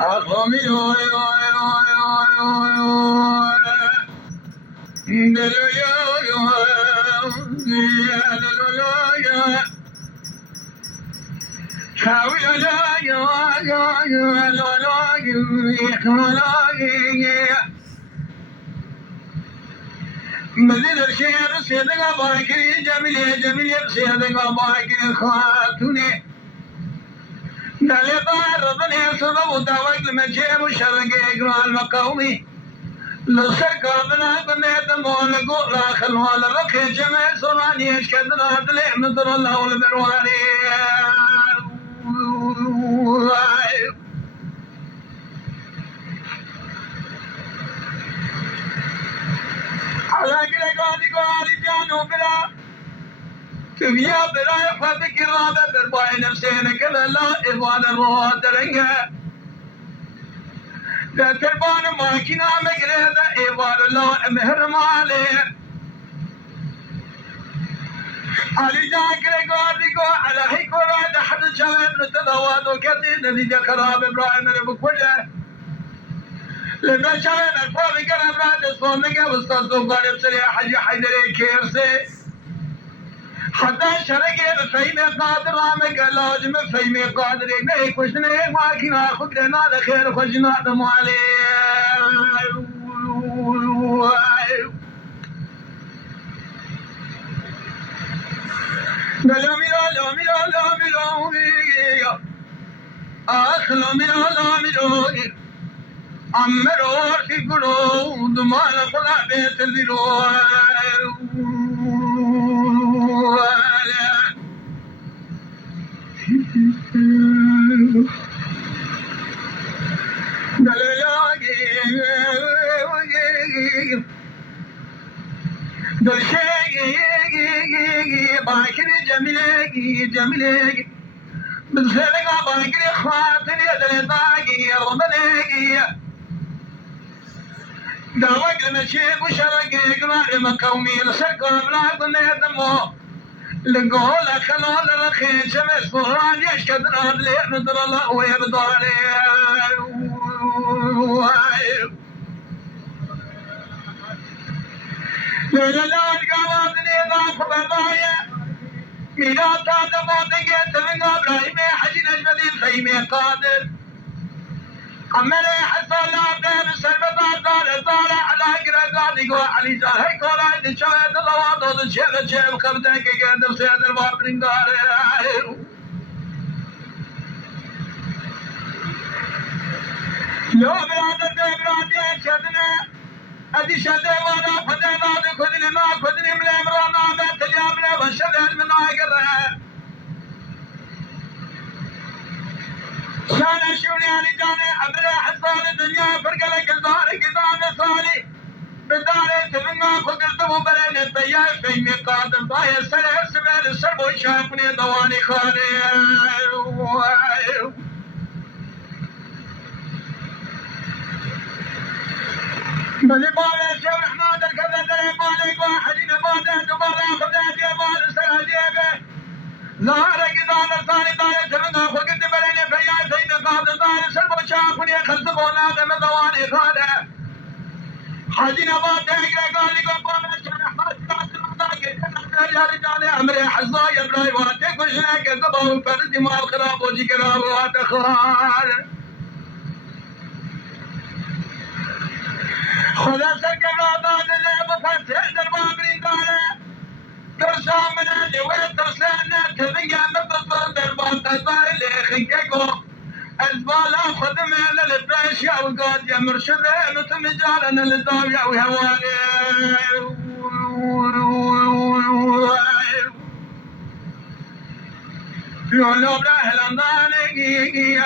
أقومي مدينة الشيخ سيدنا باكري جميل جميل سيدنا باكري خاتوني دالي طارضني صدق دواك المجيب وشرق إقرال مقومي لسر قابنا قنيت مولقو لا خلوال رقي جميع صراني اشكدنا دلي مدر الله والبرواني على كده قادي جانو بلا تبيا بلا فتك الرابع برباي نفسينك لا إخوان الروح درنجا لا تربان ماكينة مقريدة إخوان الله مهر مالي علي جاكري قادي على هيكو راد حد شوين نتدواد وكتي نتيجة خراب إبراهيم نبكوجة لما شوين الفوري قرب راد صونك وستاذ قارب سريع حجي حيدري كيرسي حتى شرقي بفهمي قادر رامك لازم بفهمي قادر نهي كشني ماكينة خدنا لخير خشنا دمالي عمرو في قلوب ما لقلا بيت الذروة باكري جميلي بالسلقة باكري خاطر يدري طاقي رمضاني دعوك المشيب وشرقي قرار مكومي لسرقة بلا ظني دمو لقول خلال الخير شمس فران يشكد نار لي نظر الله ويرضاني ليلة القوادني ضعف بضايا ميلاد هذا موتك يتمنى ابراهيم حجي نجمدين فيمي قادر عملي حصل عبدين السلبة دار على قرى قادي قوى علي جاهي قولا إذن شوية اللواطو ذن شيخ خردك قادر سيد البابرين داري لو برادة شدنا أدي شدي وانا فدي خذني ما خذني من امرانا بيت اليابنا وشدد من آقرها شانا شوني يعني جاني عبري حصان الدنيا فرقلك الداري قدام صالي بالداري تفنى فقلت مبرين البياء في ميقات الضايا سنة سبيل السرب وشافني دواني خالي بلي بالي شو رحمن الكذا دري مالك واحدين باده دبالا خداتي مال سراجيبه ظهر قدام الثاني داري تفنى فقلت برين البياء في ميقات الضايا سرب وشافني خلصقونا دم دواني خالي حدينا باده قال لي قوم يا رجال امري حصايا براي واتك وشناك القضاء فردي مال خراب وجي كراب واتخار خدا سرقنا دادنا مفتح دربابري دانا درسا من اللي وين درسنا تبقى نبض درباب تدار اللي خنققو البالا خدم على الباش يا وقاد يا مرشد متمجالنا للزاوية وهواني يقولوا بلا هلانداني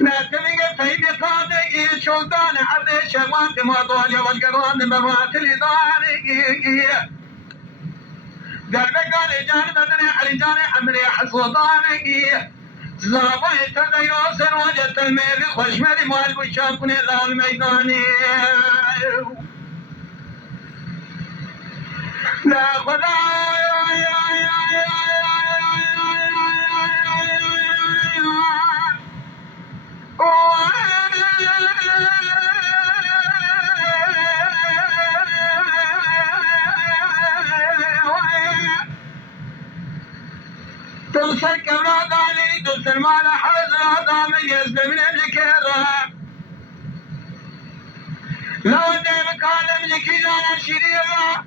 لا تلقى فيدي قادي شوطان عبد شوان دماغ والقران بمات الإداري درب قال جان بدني علي جان عمري حصوطاني زابي تديوسر وجدت الميل خشمري مال بشاكني لا الميداني لا خدا تلصق كبراداني تلصق مال حزر دامي يزد من الكرة لو ديم كان ملكي جانا شريرا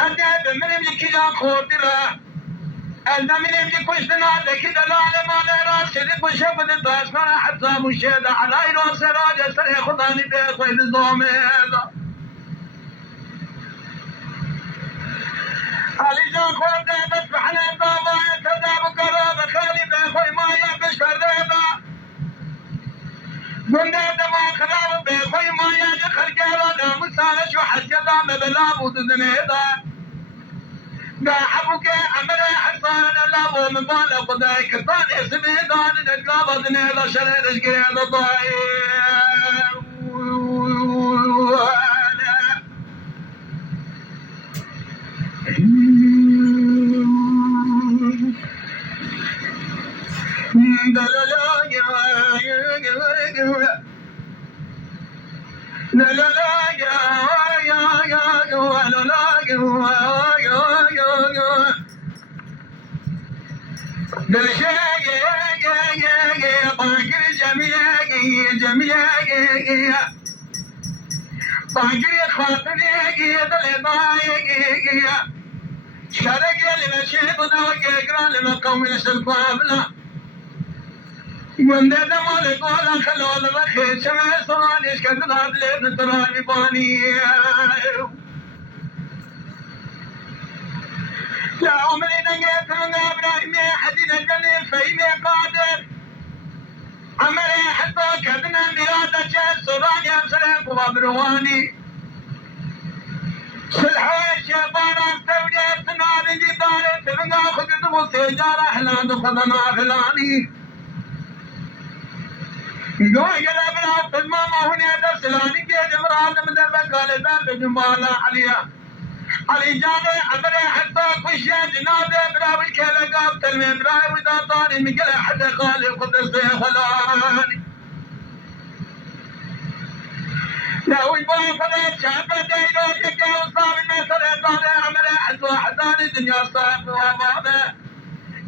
أدب من ملكي جان خودرا أنا من ملكي كشتنا دكي دلال مال راس شدك وشفت الداسنا حتى مشهد على إلو سراج سري خداني بيخوي لزومي علي جان خود دابت بحنا بابا يتداب قراب خالي بيخوي ما يبش فردابا قلنا دما خراب بيخوي ما يدخل قرانا مسالش وحجة مبلا بود دنيدا قاحبك عمر حصان الله ومن بالا قداي كطان اسمي دان نتقابض دنيدا شريدش قيادة ضايق شارك لنا شيء بدوك يقرأ لنا قوم السلطان من ده مالك ولا خلول بخير شمع صوانيش كذاب لين تراني باني لا عمري نجيت من ابراهيم حديد الجليل فإني قادر عمري حتى كذنا مرادة جهل صراني أمسرق وابرواني سلحوي شيطان أستودي سنان جدار سبنا خدت مستجار أحلان خدنا فلاني قوي قلبنا في الماما هنا درسلاني كيد مراد من البقال باب جمالا عليا علي جاني عمري حتى كشيان جنابي براوي كيلقاب تلمي براوي داطاني من قلع حتى قالي قدس خلاني لو يبغى فلان شعبه دينو يكي وصاب المثل يطاني عمري حتى حداني دنيا صاحب وامامه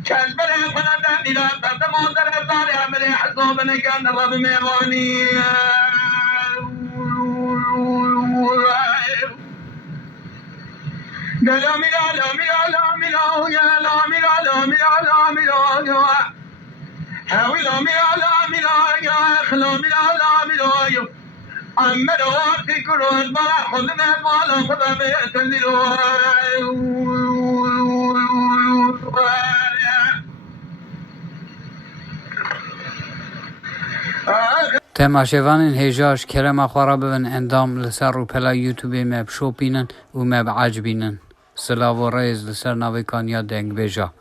كان بري فنان إلى تدمو درزاري عمري حزو بني كان رب ميواني لا ملا لا ملا لا ملا يا لا ملا لا ملا لا ملا يا هاوي لا ملا لا ملا يا خلا ملا لا ملا يا أما دوار في كل بلا خذنا بلا خذ بيتنزلوا تماشاوانین هجاش کرم خوارا ببن اندام لسر رو پلا یوتیوبی مب شوپینن و مب عجبینن سلاو و ریز لسر ناوی کانیا دنگ بیجا